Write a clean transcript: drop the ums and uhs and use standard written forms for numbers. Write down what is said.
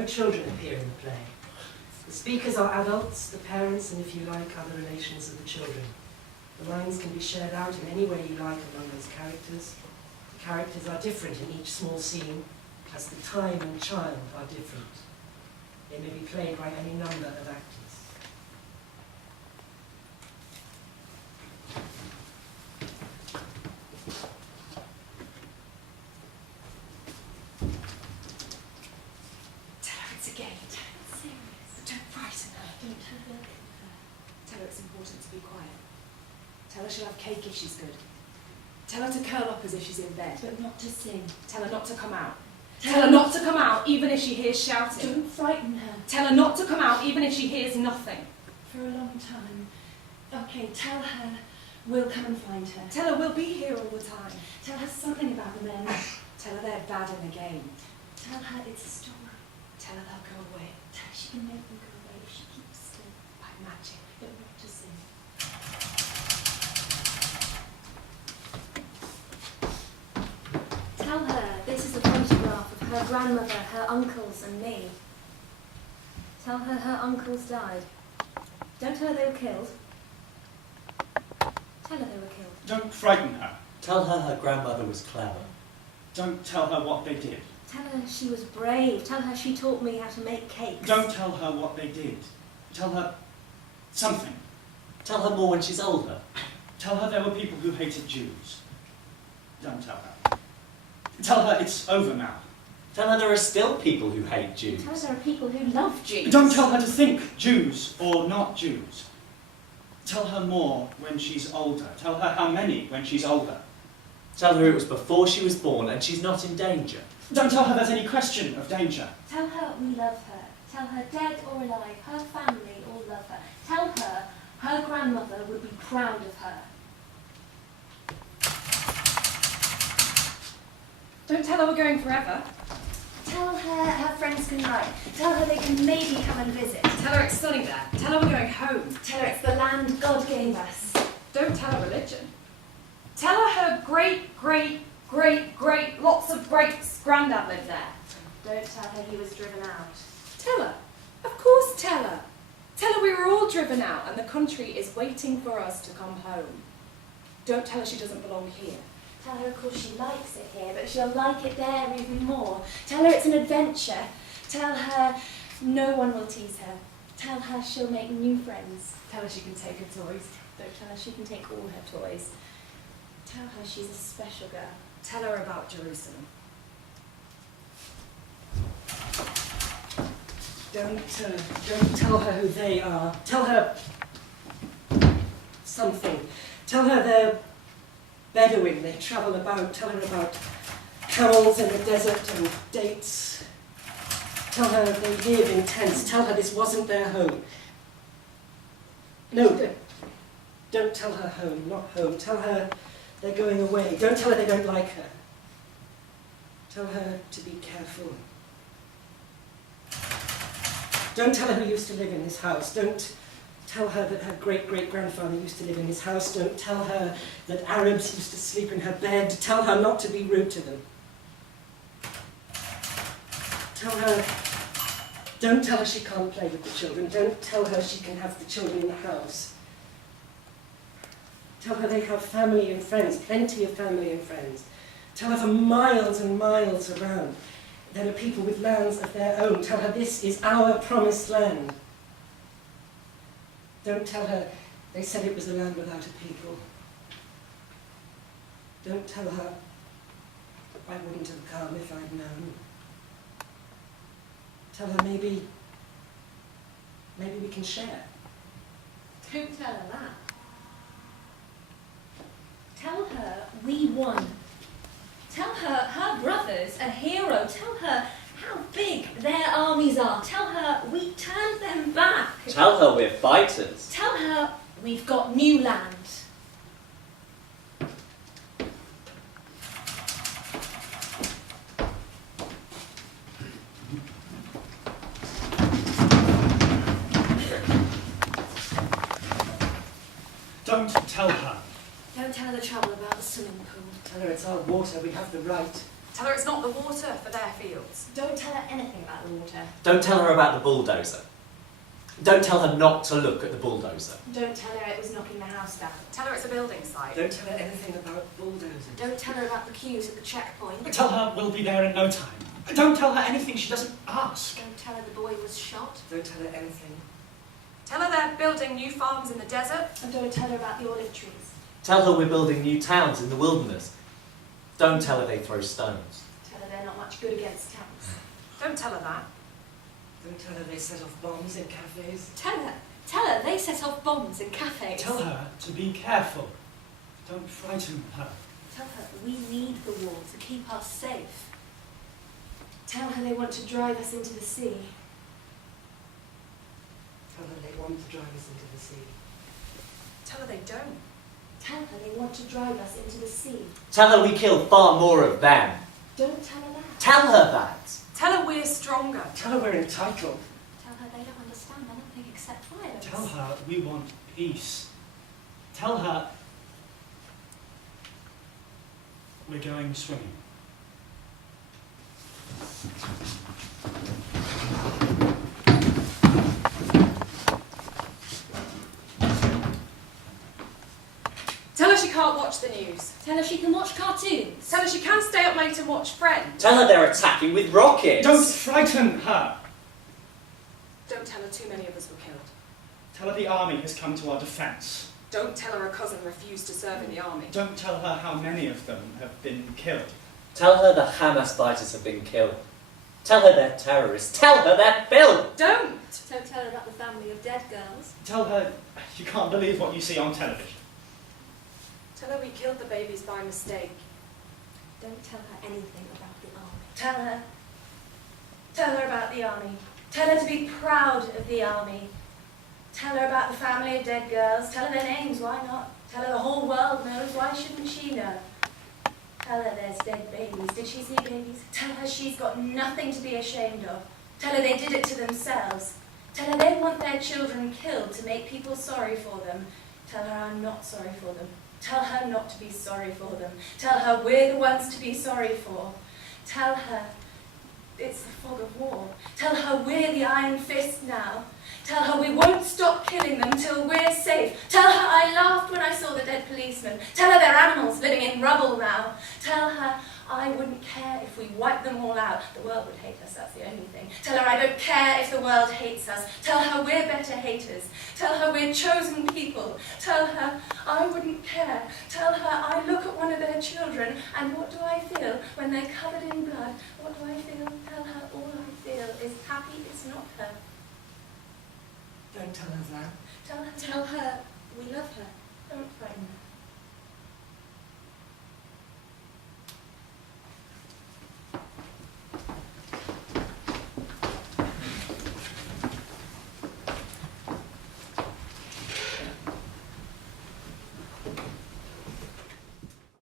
No children appear in the play. The speakers are adults, the parents, and if you like, other relations of the children. The lines can be shared out in any way you like among those characters. The characters are different in each small scene, as the time and child are different. They may be played by any number of actors. Tell her it's a game. Tell her it's serious. But don't frighten her. Don't tell her. Tell her it's important to be quiet. Tell her she'll have cake if she's good. Tell her to curl up as if she's in bed. But not to sing. Tell her not to come out. Tell her not to come out even if she hears shouting. Don't frighten her. Tell her not to come out even if she hears nothing. For a long time. Okay, tell her we'll come and find her. Tell her we'll be here all the time. Tell her something about the men. Tell her they're bad in the game. Tell her it's a story. Tell her they'll go away. Tell her she can make them go away if she keeps still. Like magic. But not to sing. Tell her this is a photograph of her grandmother, her uncles and me. Tell her her uncles died. Don't tell her they were killed. Tell her they were killed. Don't frighten her. Tell her her grandmother was clever. Don't tell her what they did. Tell her she was brave. Tell her she taught me how to make cakes. Don't tell her what they did. Tell her something. Tell her more when she's older. Tell her there were people who hated Jews. Don't tell her. Tell her it's over now. Tell her there are still people who hate Tell her Jews. there are people who love Jews. Don't tell her to think Jews or not Jews. Tell her more when she's older. Tell her how many when she's older. Tell her it was before she was born and she's not in danger. Don't tell her there's any question of danger. Tell her we love her. Tell her dead or alive, her family all love her. Tell her her grandmother would be proud of her. Don't tell her we're going forever. Tell her her friends can write. Tell her they can maybe come and visit. Tell her it's sunny there. Tell her we're going home. Tell her it's the land God gave us. Don't tell her religion. Tell her her great, great, great, great, lots of greats granddad lived there. Don't tell her he was driven out. Tell her. Of course tell her. Tell her we were all driven out and the country is waiting for us to come home. Don't tell her she doesn't belong here. Tell her, of course, she likes it here, but she'll like it there even more. Tell her it's an adventure. Tell her no one will tease her. Tell her she'll make new friends. Tell her she can take her toys. Don't tell her she can take all her toys. Tell her she's a special girl. Tell her about Jerusalem. Don't tell her who they are. Tell her something. Tell her they're Bedouin, they travel about. Tell her about camels in the desert and dates. Tell her they live in tents. Tell her this wasn't their home. No, don't tell her home, not home. Tell her they're going away. Don't tell her they don't like her. Tell her to be careful. Don't tell her who used to live in this house. Don't tell her that her great-great-grandfather used to live in this house. Don't tell her that Arabs used to sleep in her bed. Tell her not to be rude to them. Don't tell her she can't play with the children. Don't tell her she can have the children in the house. Tell her they have family and friends, plenty of family and friends. Tell her for miles and miles around there are people with lands of their own. Tell her this is our promised land. Don't tell her they said it was a land without a people. Don't tell her I wouldn't have come if I'd known. Tell her maybe we can share. Don't tell her that. Tell her we won. Tell her her brother's a hero. Tell her how big their armies are. Tell her we turned them back. Tell her we're fighters. Tell her we've got new land. Don't tell her. Don't tell her the trouble about the swimming pool. Tell her it's our water, we have the right. Tell her it's not the water for their fields. Don't tell her anything about the water. Don't tell her about the bulldozer. Don't tell her not to look at the bulldozer. Don't tell her it was knocking the house down. Tell her it's a building site. Don't tell her anything about bulldozers. Don't tell her about the queues at the checkpoint. Tell her we'll be there in no time. Don't tell her anything she doesn't ask. Don't tell her the boy was shot. Don't tell her anything. Tell her they're building new farms in the desert. And don't tell her about the olive trees. Tell her we're building new towns in the wilderness. Don't tell her they throw stones. Tell her they're not much good against tanks. Don't tell her that. Don't tell her they set off bombs in cafes. Tell her they set off bombs in cafes. Tell her to be careful. Don't frighten her. Tell her we need the war to keep us safe. Tell her they want to drive us into the sea. Tell her they want to drive us into the sea. Tell her they don't. Tell her they want to drive us into the sea. Tell her we kill far more of them. Don't tell her that. Tell her that. Tell her we're stronger. Tell her we're entitled. Tell her they don't understand anything except violence. Tell her we want peace. Tell her we're going swimming. Tell her she can't watch the news. Tell her she can watch cartoons. Tell her she can stay up late and watch Friends. Tell her they're attacking with rockets. Don't frighten her. Don't tell her too many of us were killed. Tell her the army has come to our defence. Don't tell her a cousin refused to serve in the army. Don't tell her how many of them have been killed. Tell her the Hamas fighters have been killed. Tell her they're terrorists. Tell her they're filth. Don't! Don't tell her about the family of dead girls. Tell her you can't believe what you see on television. Tell her we killed the babies by mistake. Don't tell her anything about the army. Tell her about the army. Tell her to be proud of the army. Tell her about the family of dead girls. Tell her their names, why not? Tell her the whole world knows, why shouldn't she know? Tell her there's dead babies. Did she see babies? Tell her she's got nothing to be ashamed of. Tell her they did it to themselves. Tell her they want their children killed to make people sorry for them. Tell her I'm not sorry for them. Tell her not to be sorry for them. Tell her we're the ones to be sorry for. Tell her it's the fog of war. Tell her we're the iron fist now. Tell her we won't stop killing them till we're safe. Tell her I laughed when I saw the dead policemen. Tell her they're animals living in rubble now. Tell her I wouldn't care if we wiped them all out. The world would hate us, that's the only thing. Tell her I don't care if the world hates us. Tell her we're better haters. Tell her we're chosen people. Tell her I wouldn't care. Tell her I look at one of their children and what do I feel when they're covered in blood? What do I feel? Tell her all I feel is happy it's not her. Don't tell her that. Tell her we love her. Don't frighten her.